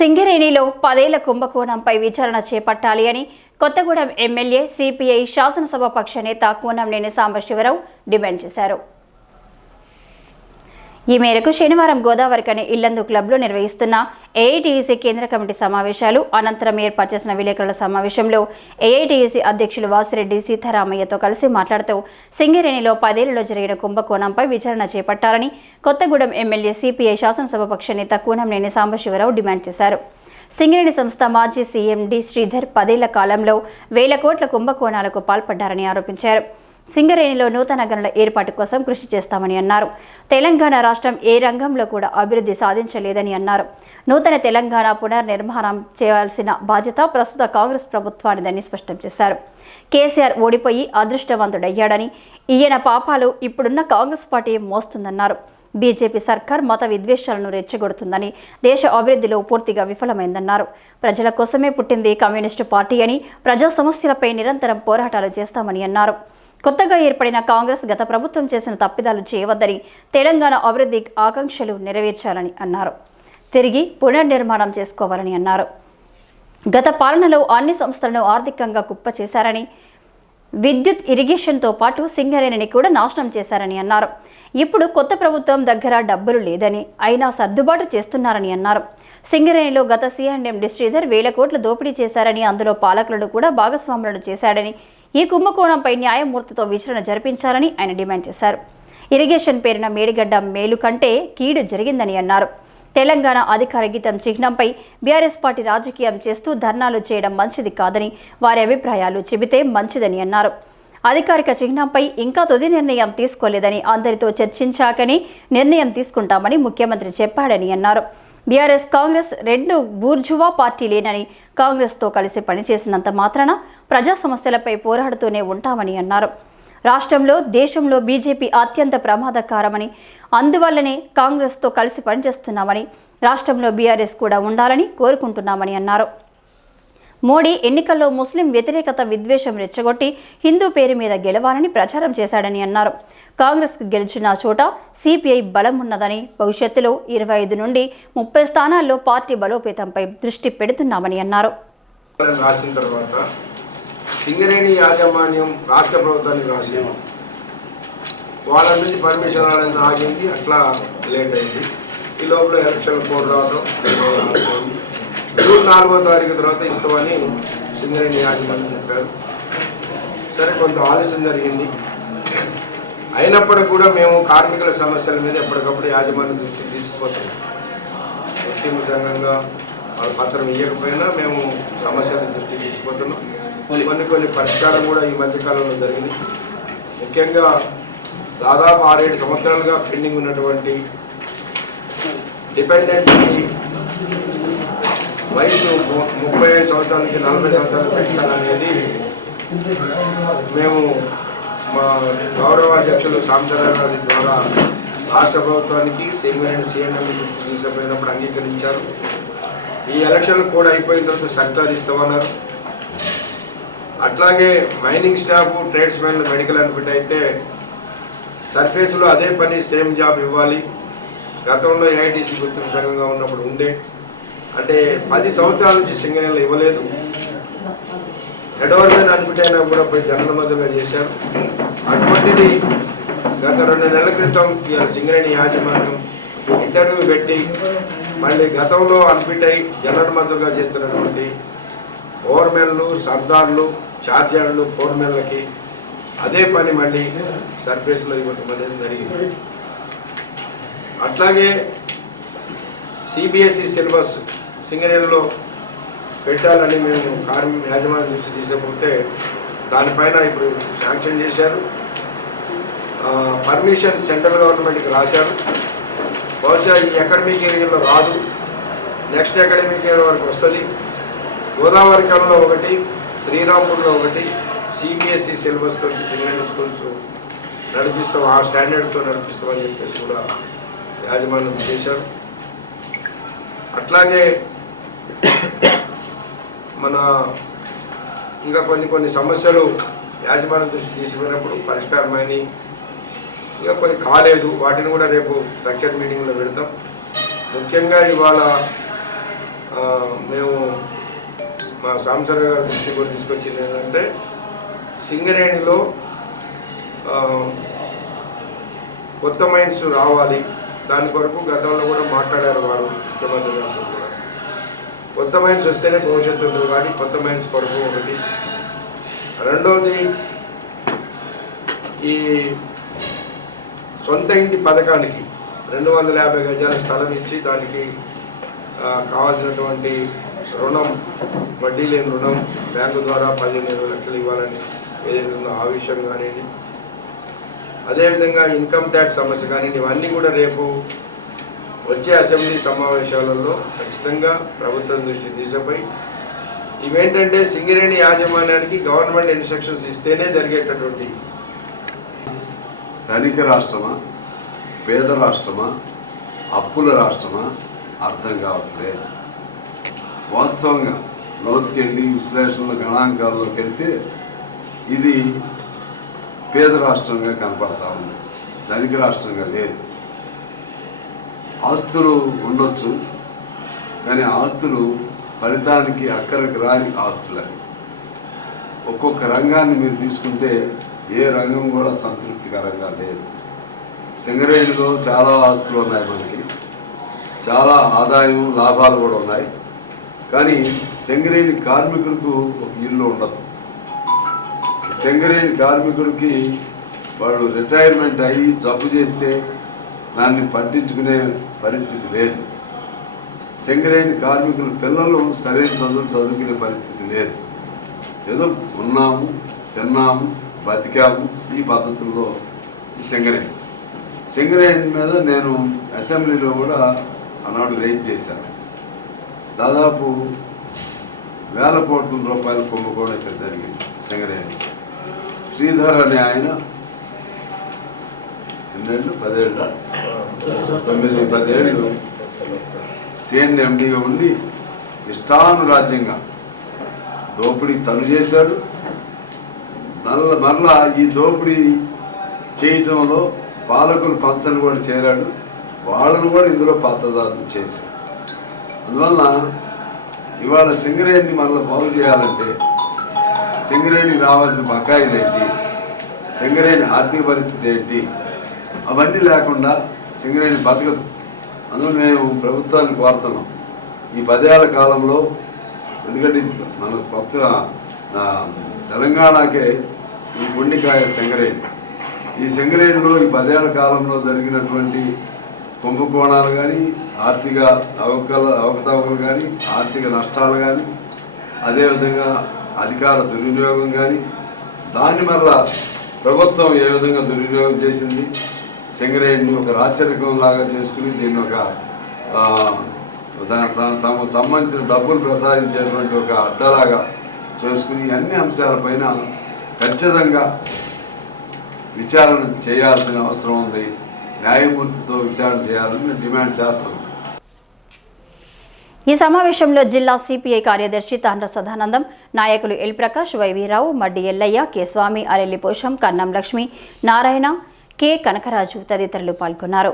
సింగరేణిలో పదేళ్ళ కుంభకోణంపై విచారణ చేపట్టాలి అని కొత్తగూడెం ఎమ్మెల్యే సిపిఐ శాసనసభ పక్ష నేత కూనంనేని సాంబశివరావు డిమాండ్ చేశారు. ఈ మేరకు శనివారం గోదావరికని ఇల్లందు క్లబ్లో నిర్వహిస్తున్న ఏఐటీఈసీ కేంద్ర కమిటీ సమావేశాలు అనంతరం ఏర్పాటు చేసిన విలేకరుల సమావేశంలో ఏఐటీఈసీ అధ్యక్షులు వాసిరెడ్డి సీతారామయ్యతో కలిసి మాట్లాడుతూ సింగరేణిలో పదేళ్ళలో జరిగిన కుంభకోణంపై విచారణ చేపట్టాలని కొత్తగూడెం ఎమ్మెల్యే సిపిఐ శాసనసభపక్ష నేత కూనంనేని సాంబశివరావు డిమాండ్ చేశారు. సింగరేణి సంస్థ మాజీ సీఎం డి శ్రీధర్ పదేళ్ళ కాలంలో వేల కోట్ల కుంభకోణాలకు పాల్పడ్డారని ఆరోపించారు. సింగరేణిలో నూతన గనుల ఏర్పాటు కోసం కృషి చేస్తామని అన్నారు. తెలంగాణ రాష్ట్రం ఏ రంగంలో కూడా అభివృద్ధి సాధించలేదని అన్నారు. నూతన తెలంగాణ పునర్నిర్మాణం చేయాల్సిన బాధ్యత ప్రస్తుత కాంగ్రెస్ ప్రభుత్వానిదని స్పష్టం చేశారు. కేసీఆర్ ఓడిపోయి అదృష్టవంతుడయ్యాడని ఈయన పాపాలు ఇప్పుడున్న కాంగ్రెస్ పార్టీ మోస్తుందన్నారు. బీజేపీ సర్కార్ మత విద్వేషాలను రెచ్చగొడుతుందని దేశ అభివృద్ధిలో పూర్తిగా విఫలమైందన్నారు. ప్రజల కోసమే పుట్టింది కమ్యూనిస్టు పార్టీ అని ప్రజా సమస్యలపై నిరంతరం పోరాటాలు చేస్తామని అన్నారు. కొత్తగా ఏర్పడిన కాంగ్రెస్ గత ప్రభుత్వం చేసిన తప్పిదాలు చేయవద్దని తెలంగాణ అభివృద్ధి ఆకాంక్షలు నెరవేర్చాలని అన్నారు. తిరిగి పునర్నిర్మాణం చేసుకోవాలని అన్నారు. గత పాలనలో అన్ని సంస్థలను ఆర్థికంగా కుప్ప చేశారని విద్యుత్ ఇరిగేషన్తో పాటు సింగరేణిని కూడా నాశనం చేశారని అన్నారు. ఇప్పుడు కొత్త ప్రభుత్వం దగ్గర డబ్బులు లేదని అయినా సర్దుబాటు చేస్తున్నారని అన్నారు. సింగరేణిలో గత సీఎంఎం డి శ్రీధర్ వేల కోట్ల దోపిడీ చేశారని అందులో పాలకులను కూడా భాగస్వాములను చేశాడని ఈ కుంభకోణంపై న్యాయమూర్తితో విచారణ జరిపించాలని ఆయన డిమాండ్ చేశారు. ఇరిగేషన్ పేరిన మేడిగడ్డ మేలు కంటే కీడు జరిగిందని అన్నారు. తెలంగాణ అధికార గీతం చిహ్నంపై బీఆర్ఎస్ పార్టీ రాజకీయం చేస్తూ ధర్నాలు చేయడం మంచిది కాదని వారి అభిప్రాయాలు చెబితే మంచిదని అన్నారు. అధికారిక చిహ్నంపై ఇంకా తుది నిర్ణయం తీసుకోలేదని అందరితో చర్చించాకనే నిర్ణయం తీసుకుంటామని ముఖ్యమంత్రి చెప్పాడని అన్నారు. బీఆర్ఎస్ కాంగ్రెస్ రెండు బూర్జువా పార్టీలేనని కాంగ్రెస్తో కలిసి పనిచేసినంత మాత్రాన ప్రజా సమస్యలపై పోరాడుతూనే ఉంటామని అన్నారు. రాష్ట్రంలో దేశంలో బీజేపీ అత్యంత ప్రమాదకరమని అందువల్లనే కాంగ్రెస్తో కలిసి పనిచేస్తున్నామని రాష్ట్రంలో బీఆర్ఎస్ కూడా ఉండాలని కోరుకుంటున్నామని అన్నారు. మోడీ ఎన్నికల్లో ముస్లిం వ్యతిరేకత విద్వేషం రెచ్చగొట్టి హిందూ పేరు మీద గెలవాలని ప్రచారం చేశాడని అన్నారు. కాంగ్రెస్కు గెలిచిన చోట సిపిఐ బలం ఉన్నదని భవిష్యత్తులో ఇరవై ఐదు నుండి ముప్పై స్థానాల్లో పార్టీ బలోపేతంపై దృష్టి పెడుతున్నామని అన్నారు. రాసిన తర్వాత సింగరేణి యాజమాన్యం రాష్ట్ర ప్రభుత్వానికి రాసి వాళ్ళ నుంచి పర్మిషన్ రావడానికి ఆగింది. అట్లా లేట్ అయింది. ఈ లోపల ఎలక్షన్ కోడ్ రావడం జూన్ నాలుగో తారీఖు తర్వాత ఇస్తామని సింగరేణి యాజమాన్యం చెప్పారు. సరే కొంత ఆలస్యం జరిగింది. అయినప్పటికీ కూడా మేము కార్మికుల సమస్యల మీద ఎప్పటికప్పుడు యాజమాన్యం దృష్టికి తీసుకుపోతాం. ముస్లిం సంఘంగా వాళ్ళ పత్రం ఇవ్వకపోయినా మేము సమస్యల దృష్టికి తీసుకుపోతున్నాం. కొన్ని కొన్ని పరిష్కారం కూడా ఈ మధ్యకాలంలో జరిగింది. ముఖ్యంగా దాదాపు ఆరేడు సంవత్సరాలుగా పెండింగ్ ఉన్నటువంటి డిపెండెంట్ వయసు ముప్పై ఐదు సంవత్సరాల నలభై సంవత్సరాలు పెంచాలనేది మేము మా గౌరవ అధ్యక్షులు సాంసరాజు ద్వారా రాష్ట్ర ప్రభుత్వానికి సింగరేణి సీఎం తీసుకుపోయినప్పుడు అంగీకరించారు. ఈ ఎలక్షన్లు కూడా అయిపోయిన తర్వాత సర్కార్ ఇస్తామన్నారు. అట్లాగే మైనింగ్ స్టాఫ్ ట్రేడ్స్మెన్ మెడికల్ అనుకుంటే అయితే సర్ఫేస్లో అదే పని సేమ్ జాబ్ ఇవ్వాలి. గతంలో ఏఐటీసీ గుర్తింపు సంఘంగా ఉన్నప్పుడు ఉండే. అంటే పది సంవత్సరాల నుంచి సింగనీళ్ళు ఇవ్వలేదు. ఎడవర్మెన్ అన్ఫిట్ అయినా కూడా పోయి జనరల్ చేశారు. అటువంటిది గత రెండు నెలల క్రితం సింగరేణి యాజమాన్యం ఇంటర్వ్యూ పెట్టి మళ్ళీ గతంలో అన్ఫిట్ అయి జనరల్ మంత్రులుగా చేస్తున్నటువంటి ఓవర్మెన్లు సర్దార్లు చార్జర్లు ఫోర్మెన్లకి అదే పని మళ్ళీ సర్ఫేస్లో ఇవ్వటం అనేది జరిగింది. అట్లాగే సిబిఎస్ఈ సిలబస్ సింగరేణిలో పెట్టాలని మేము కార్మిక యాజమాన్యం దృష్టి తీసుకుంటే దానిపైన ఇప్పుడు శాంక్షన్ చేశారు. పర్మిషన్ సెంట్రల్ గవర్నమెంట్కి రాశారు. బహుశా ఈ అకాడమిక్ ఏరియాలో రాదు. నెక్స్ట్ అకాడమిక్ ఇయర్ వరకు వస్తుంది. గోదావరి కళలో ఒకటి శ్రీరాంపూర్లో ఒకటి సిబిఎస్ఈ సిలబస్తో తోటి సింగరేణి స్కూల్స్ నడిపిస్తాం ఆ స్టాండర్డ్తో నడిపిస్తామని చెప్పేసి కూడా యాజమాన్యం చేశారు. అట్లాగే మన ఇంకా కొన్ని కొన్ని సమస్యలు యాజమాన్య దృష్టి తీసుకున్నప్పుడు పరిష్కారమైన ఇంకా కొన్ని కాలేదు. వాటిని కూడా రేపు స్ట్రక్చర్ మీటింగ్లో పెడతాం. ముఖ్యంగా ఇవాళ మేము మా సాంసర్ గారి దృష్టి కూడా తీసుకొచ్చింది ఏంటంటే సింగరేణిలో కొత్త మైండ్స్ రావాలి. దాని కొరకు గతంలో కూడా మాట్లాడారు వారు ముఖ్యమంత్రి గారితో కూడా. కొత్త మైండ్స్ వస్తేనే భవిష్యత్తు ఉంటుంది కాబట్టి కొత్త మైండ్స్ కొరకు ఒకటి. రెండవది ఈ సొంత ఇంటి పథకానికి రెండు వందల యాభై గజాల స్థలం ఇచ్చి దానికి కావాల్సినటువంటి రుణం వడ్డీ లేని రుణం బ్యాంకు ద్వారా పదిహేను ఇరవై లక్షలు ఇవ్వాలని ఏదైతే ఉందో ఆ విషయం కానివ్వండి. అదేవిధంగా ఇన్కమ్ ట్యాక్స్ సమస్య కానివ్వండి ఇవన్నీ కూడా రేపు వచ్చే అసెంబ్లీ సమావేశాలలో ఖచ్చితంగా ప్రభుత్వం దృష్టి తీసుకుపోయి ఇవేంటంటే సింగరేణి యాజమాన్యానికి గవర్నమెంట్ ఇన్స్ట్రక్షన్స్ ఇస్తేనే జరిగేటటువంటి ధనిక రాష్ట్రమా పేద రాష్ట్రమా అప్పుల రాష్ట్రమా అర్థం కావట్లేదు వాస్తవంగా లోతుకెళ్ళి విశ్లేషణల గణాంకాల్లోకి వెళ్తే ఇది పేద రాష్ట్రంగా కనపడతా ఉంది. ధనిక రాష్ట్రంగా లేదు. ఆస్తులు ఉండొచ్చు కానీ ఆస్తులు ఫలితానికి అక్కడికి రాని ఆస్తులని ఒక్కొక్క రంగాన్ని మీరు తీసుకుంటే ఏ రంగం కూడా సంతృప్తికరంగా లేదు. సింగరేణిలో చాలా ఆస్తులు ఉన్నాయి మనకి. చాలా ఆదాయం లాభాలు కూడా ఉన్నాయి. కానీ సింగరేణి కార్మికులకు ఒక ఇల్లు ఉండదు. సింగరేణి కార్మికుడికి వాళ్ళు రిటైర్మెంట్ అయ్యి జబ్బు చేస్తే దాన్ని పట్టించుకునే పరిస్థితి లేదు. సింగరేణి కార్మికుల పిల్లలు సరైన చదువులు చదువుకునే పరిస్థితి లేదు. ఏదో ఉన్నాము తిన్నాము బతికాము ఈ పద్ధతుల్లో ఈ సింగరేణి సింగరేణి మీద నేను అసెంబ్లీలో కూడా ఆనాడు రేజ్ చేశాను. దాదాపు వేల కోట్ల రూపాయల కుంభకోణం ఇక్కడ జరిగింది సింగరేణి శ్రీధర్ అనే ఆయన ఎన్నేళ్ళు పదేళ్ళు తొమ్మిది పదేళ్ళు సిఎన్ఎండిగా ఉండి ఇష్టానురాజ్యంగా దోపిడీ తను చేశాడు. మళ్ళ మరలా ఈ దోపిడీ చేయటంలో పాలకులు పంచను కూడా చేరాడు. వాళ్ళను కూడా ఇందులో పాత్రదారులు చేశాడు. అందువల్ల ఇవాళ సింగరేణిని మళ్ళీ బాగు చేయాలంటే సింగరేణికి రావాల్సిన బకాయిలు ఏంటి సింగరేణి ఆర్థిక పరిస్థితి ఏంటి? అవన్నీ లేకుండా సింగరేణి బతకదు. అందులో మేము ప్రభుత్వాన్ని కోరుతున్నాం. ఈ పదేళ్ళ కాలంలో ఎందుకంటే మన కొత్త తెలంగాణకే ఈ గుండికాయ సింగరేణి. ఈ సింగరేణిలో ఈ పదేళ్ళ కాలంలో జరిగినటువంటి కుంభకోణాలు కానీ ఆర్థిక అవకల అవకతవకలు కానీ ఆర్థిక నష్టాలు కానీ అదేవిధంగా అధికార దుర్వినియోగం కానీ దాన్ని మరలా ప్రభుత్వం ఏ విధంగా దుర్వినియోగం చేసింది? సింగరేణిని ఒక రాచరికం లాగా చేసుకుని దీన్ని ఒక తమకు సంబంధించిన డబ్బులు ప్రసాదించేటువంటి ఒక అడ్డలాగా చేసుకుని అన్ని అంశాలపైన ఖచ్చితంగా విచారణ చేయాల్సిన అవసరం ఉంది. న్యాయమూర్తితో విచారణ చేయాలని మేము డిమాండ్ చేస్తాం. ఈ సమావేశంలో జిల్లా సిపిఐ కార్యదర్శి తాండ్ర సదానందం నాయకులు L Prakash Y V Rao Maddi Ellaiah K Swamy Arelli Posham Kannam Lakshmi Narayana K Kanakaraju తదితరులు పాల్గొన్నారు.